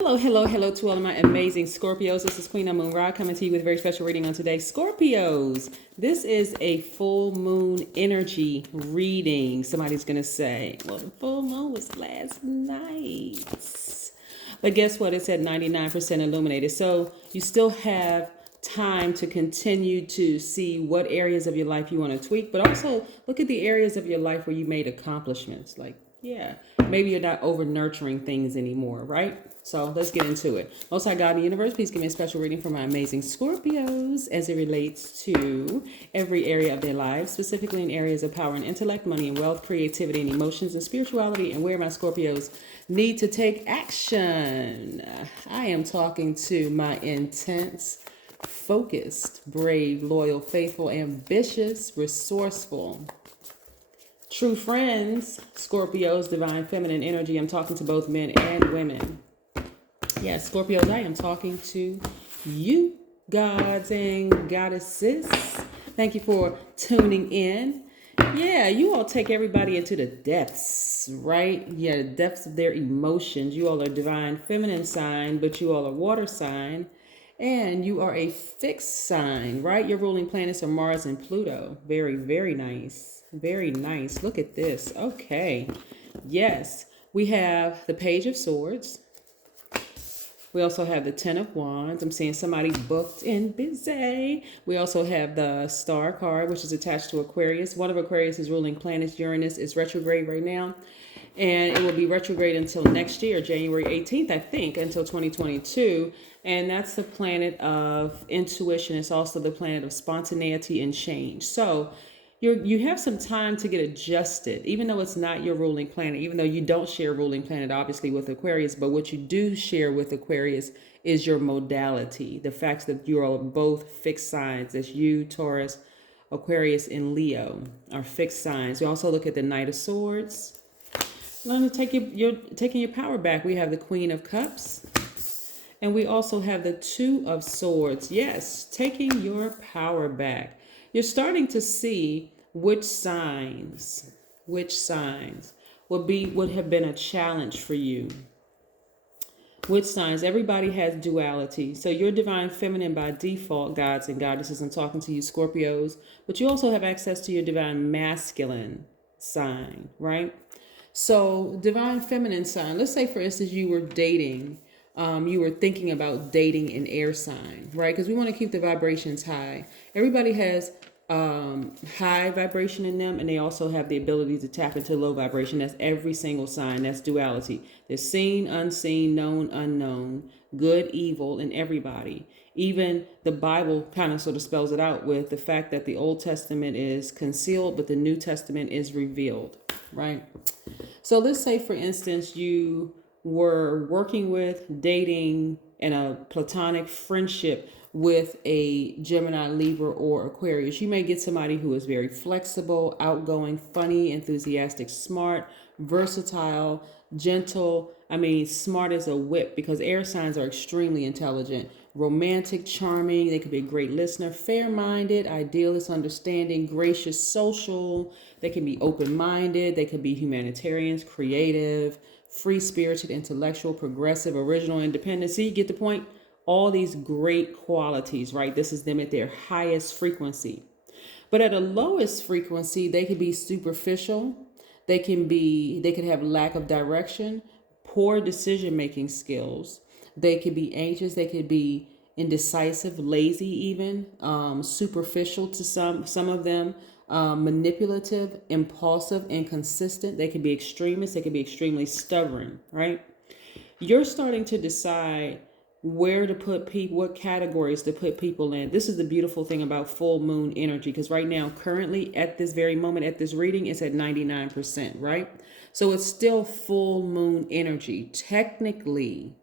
Hello to all of my amazing Scorpios. This is Queen Amun Ra coming to you with a very special reading on today. Scorpios, this is a full moon energy reading. Somebody's going to say, well, the full moon was last night. But guess what? It's at 99% illuminated. So you still have time to continue to see what areas of your life you want to tweak, but also look at the areas of your life where you made accomplishments. Like, yeah, maybe you're not over nurturing things anymore, right? So let's get into it. Most High God in the universe, please give me a special reading for my amazing Scorpios as it relates to every area of their lives, specifically in areas of power and intellect, money and wealth, creativity and emotions and spirituality, and where my Scorpios need to take action. I am talking to my intense, focused, brave, loyal, faithful, ambitious, resourceful, true friends, Scorpios, divine feminine energy. I'm talking to both men and women. Yes, Scorpios, I am talking to you, gods and goddesses. Thank you for tuning in. Yeah, you all take everybody into the depths, right? Yeah, the depths of their emotions. You all are divine feminine sign, but you all are water sign. And you are a fixed sign, right? Your ruling planets are Mars and Pluto. Very, very nice. Very nice. Look at this. Okay. Yes, we have the Page of Swords. We also have the Ten of Wands. I'm seeing somebody booked and busy. We also have the Star card, which is attached to Aquarius. One of Aquarius's ruling planets, Uranus, is retrograde right now. And it will be retrograde until next year, January 18th, I think, until 2022. And that's the planet of intuition. It's also the planet of spontaneity and change. So you have some time to get adjusted, even though it's not your ruling planet, even though you don't share ruling planet, obviously, with Aquarius. But what you do share with Aquarius is your modality, the fact that you are both fixed signs. That's you, Taurus, Aquarius, and Leo are fixed signs. You also look at the Knight of Swords. Learn to take you're taking your power back. We have the Queen of Cups. And we also have the Two of Swords. Yes, taking your power back. You're starting to see which signs would have been a challenge for you. Which signs? Everybody has duality. So you're divine feminine by default, gods and goddesses. I'm talking to you, Scorpios. But you also have access to your divine masculine sign, right? So divine feminine sign. Let's say, for instance, you were dating. You were thinking about dating an air sign, right? Because we want to keep the vibrations high. Everybody has high vibration in them, and they also have the ability to tap into low vibration. That's every single sign. That's duality. There's seen, unseen, known, unknown, good, evil in everybody. Even the Bible kind of sort of spells it out with the fact that the Old Testament is concealed, but the New Testament is revealed, right? So let's say, for instance, you were working with, dating, in a platonic friendship with a Gemini, Libra, or Aquarius. You may get somebody who is very flexible, outgoing, funny, enthusiastic, smart, versatile, gentle. Smart as a whip, because air signs are extremely intelligent, romantic, charming. They could be a great listener, fair-minded, idealist, understanding, gracious, social. They can be open-minded. They could be humanitarians, creative, free-spirited, intellectual, progressive, original, independent. See, you get the point? All these great qualities, right? This is them at their highest frequency. But at a lowest frequency, they could be superficial. They could have lack of direction, poor decision-making skills. They could be anxious. They could be indecisive, lazy, even superficial to some of them. Manipulative, impulsive, inconsistent. They can be extremists. They can be extremely stubborn, right? You're starting to decide where to put people, what categories to put people in. This is the beautiful thing about full moon energy, because right now, currently, at this very moment, at this reading, it's at 99%, right? So it's still full moon energy. Technically,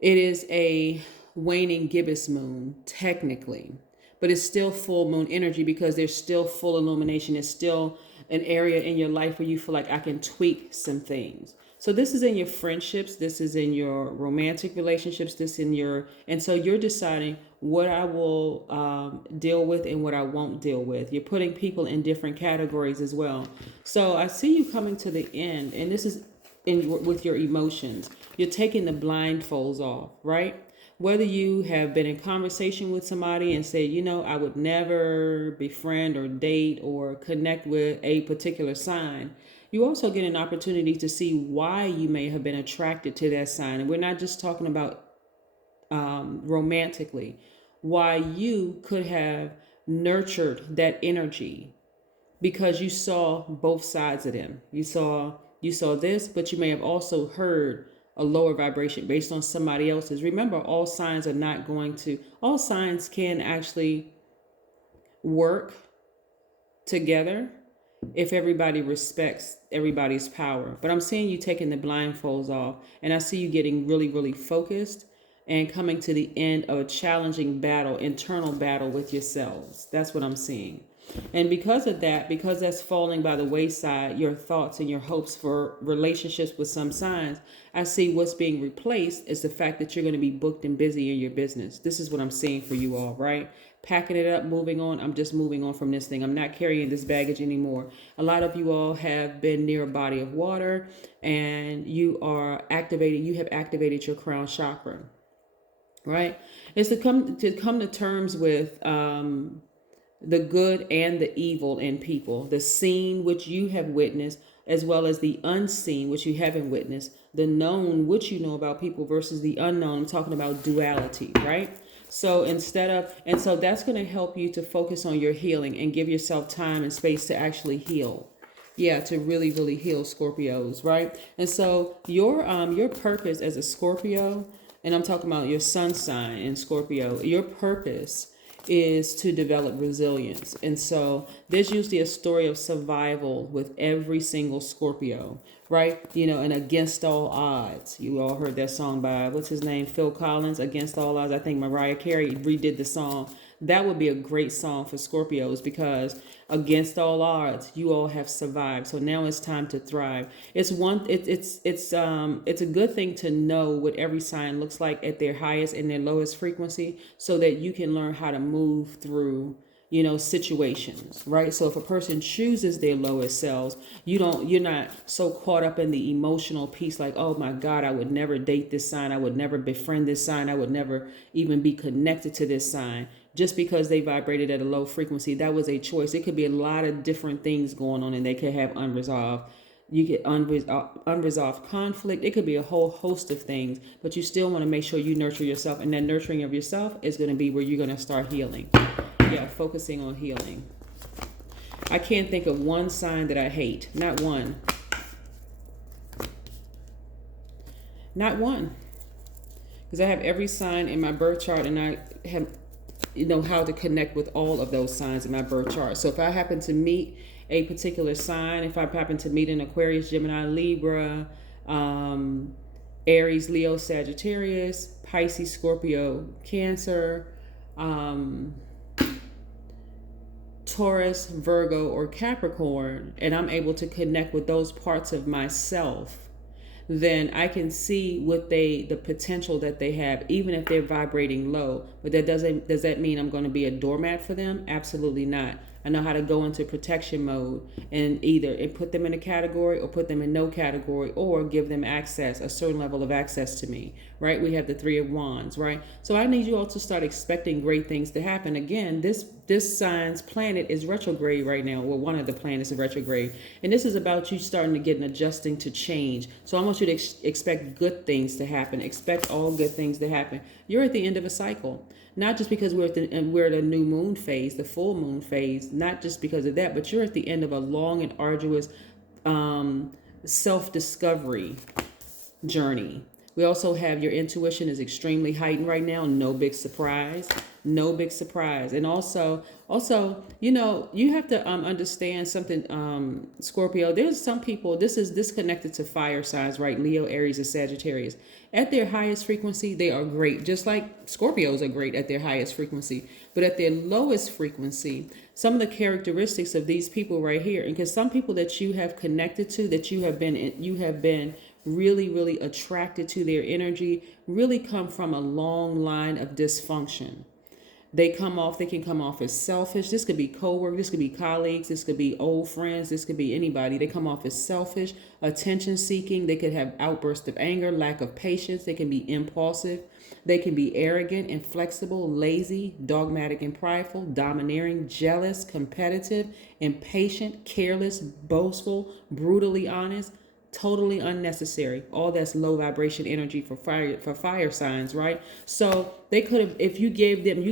it is a waning gibbous moon, technically. But it's still full moon energy because there's still full illumination. It's still an area in your life where you feel like I can tweak some things. So this is in your friendships. This is in your romantic relationships. And so you're deciding what I will deal with and what I won't deal with. You're putting people in different categories as well. So I see you coming to the end, and this is with your emotions. You're taking the blindfolds off, right? Whether you have been in conversation with somebody and say, I would never befriend or date or connect with a particular sign, you also get an opportunity to see why you may have been attracted to that sign. And we're not just talking about romantically, why you could have nurtured that energy because you saw both sides of them. You saw this, but you may have also heard a lower vibration based on somebody else's. Remember, all signs can actually work together if everybody respects everybody's power. But I'm seeing you taking the blindfolds off, and I see you getting really, really focused and coming to the end of a challenging battle, internal battle with yourselves. That's what I'm seeing. And because of that, because that's falling by the wayside, your thoughts and your hopes for relationships with some signs, I see what's being replaced is the fact that you're going to be booked and busy in your business. This is what I'm seeing for you all, right? Packing it up, moving on. I'm just moving on from this thing. I'm not carrying this baggage anymore. A lot of you all have been near a body of water and you have activated your crown chakra, right? It's to come to terms with the good and the evil in people, the seen which you have witnessed, as well as the unseen which you haven't witnessed, the known which you know about people versus the unknown. I'm talking about duality, right? So so that's going to help you to focus on your healing and give yourself time and space to actually heal. Yeah, to really, really heal, Scorpios, right? And so your purpose as a Scorpio, and I'm talking about your sun sign in Scorpio, your purpose is to develop resilience. And so there's usually a story of survival with every single Scorpio, right? And against all odds. You all heard that song by, what's his name? Phil Collins, Against All Odds. I think Mariah Carey redid the song. That would be a great song for Scorpios because against all odds, you all have survived. So now it's time to thrive. It's a good thing to know what every sign looks like at their highest and their lowest frequency so that you can learn how to move through situations, right? So if a person chooses their lowest selves, you're not so caught up in the emotional piece like, oh my God, I would never date this sign. I would never befriend this sign. I would never even be connected to this sign just because they vibrated at a low frequency. That was a choice. It could be a lot of different things going on and they could have unresolved. You get unresolved conflict. It could be a whole host of things, but you still want to make sure you nurture yourself, and that nurturing of yourself is going to be where you're going to start healing. Yeah, focusing on healing. I can't think of one sign that I hate. Not one. Not one. Because I have every sign in my birth chart and I have how to connect with all of those signs in my birth chart. So if I happen to meet a particular sign, if I happen to meet an Aquarius, Gemini, Libra, Aries, Leo, Sagittarius, Pisces, Scorpio, Cancer, Taurus, Virgo, or Capricorn, and I'm able to connect with those parts of myself, then I can see the potential that they have, even if they're vibrating low. But does that mean I'm going to be a doormat for them? Absolutely not. I know how to go into protection mode and either put them in a category or put them in no category or give them access, a certain level of access to me, right? We have the Three of Wands, right? So I need you all to start expecting great things to happen. Again, this sign's planet is retrograde right now. Well, one of the planets is retrograde. And this is about you starting to get and adjusting to change. So I want you to expect good things to happen. Expect all good things to happen. You're at the end of a cycle. Not just because we're at the new moon phase, the full moon phase, not just because of that, but you're at the end of a long and arduous self-discovery journey. We also have your intuition is extremely heightened right now. No big surprise. No big surprise. And also, you have to understand something, Scorpio. There's some people, this connected to fire signs, right? Leo, Aries, and Sagittarius. At their highest frequency, they are great. Just like Scorpios are great at their highest frequency. But at their lowest frequency, some of the characteristics of these people right here, and because some people that you have connected to, that you have been really, really attracted to their energy, really come from a long line of dysfunction. They can come off as selfish. This could be co-work, this could be colleagues, this could be old friends, this could be anybody. They come off as selfish, attention seeking. They could have outbursts of anger, lack of patience. They can be impulsive. They can be arrogant, inflexible, lazy, dogmatic and prideful, domineering, jealous, competitive, impatient, careless, boastful, brutally honest, totally unnecessary. All that's low vibration energy for fire signs, right? So they could have, if you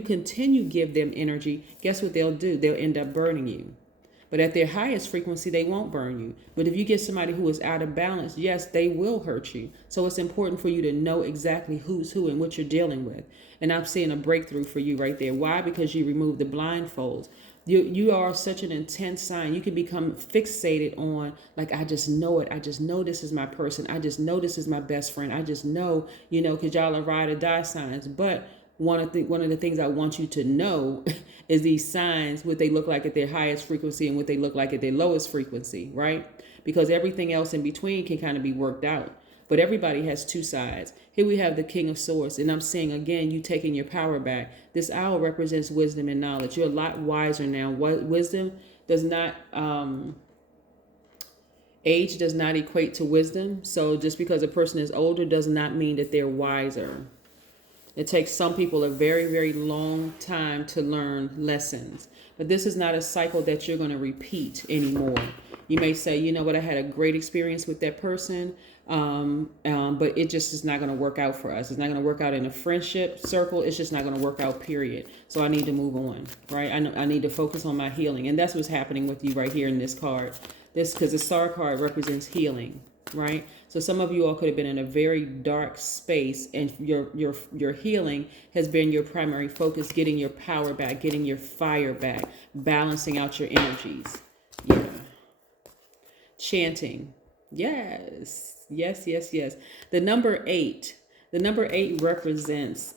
continue give them energy, guess what they'll do? They'll end up burning you. But at their highest frequency, they won't burn you. But if you get somebody who is out of balance, yes, they will hurt you. So it's important for you to know exactly who's who and what you're dealing with. And I'm seeing a breakthrough for you right there. Why? Because you removed the blindfolds. You are such an intense sign. You can become fixated on, like, I just know it. I just know this is my person. I just know this is my best friend. I just know, because y'all are ride or die signs. But one of the things I want you to know is these signs, what they look like at their highest frequency and what they look like at their lowest frequency, right? Because everything else in between can kind of be worked out. But everybody has two sides. Here we have the King of Swords. And I'm seeing, again, you taking your power back. This owl represents wisdom and knowledge. You're a lot wiser now. Wisdom does not, age does not equate to wisdom. So just because a person is older does not mean that they're wiser. It takes some people a very, very long time to learn lessons. But this is not a cycle that you're going to repeat anymore. You may say, you know what, I had a great experience with that person, but it just is not going to work out for us. It's not going to work out in a friendship circle. It's just not going to work out, period. So I need to move on, right? I need to focus on my healing. And that's what's happening with you right here in this card. Because the Star card represents healing, right? So some of you all could have been in a very dark space, and your healing has been your primary focus, getting your power back, getting your fire back, balancing out your energies. Yeah. Chanting. Yes. Yes, yes, yes. The number 8 represents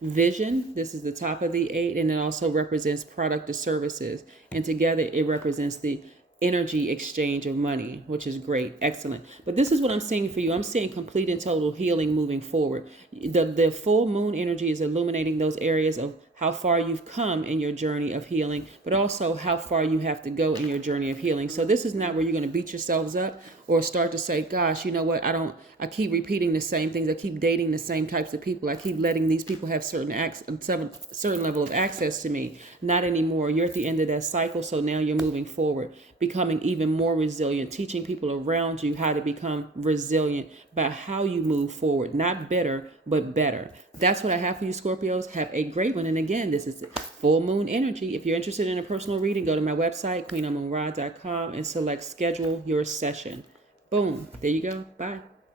vision. This is the top of the 8, and it also represents product or services. And together it represents the energy exchange of money, which is great. Excellent. But this is what I'm seeing for you. I'm seeing complete and total healing moving forward. The full moon energy is illuminating those areas of how far you've come in your journey of healing, but also how far you have to go in your journey of healing. So this is not where you're going to beat yourselves up or start to say, gosh, you know what? I keep repeating the same things. I keep dating the same types of people. I keep letting these people have certain level of access to me. Not anymore. You're at the end of that cycle. So now you're moving forward, becoming even more resilient, teaching people around you how to become resilient by how you move forward, not bitter, but better. That's what I have for you, Scorpios. Have a great one. And again, this is full moon energy. If you're interested in a personal reading, go to my website, queenamunra.com, and select schedule your session. Boom. There you go. Bye.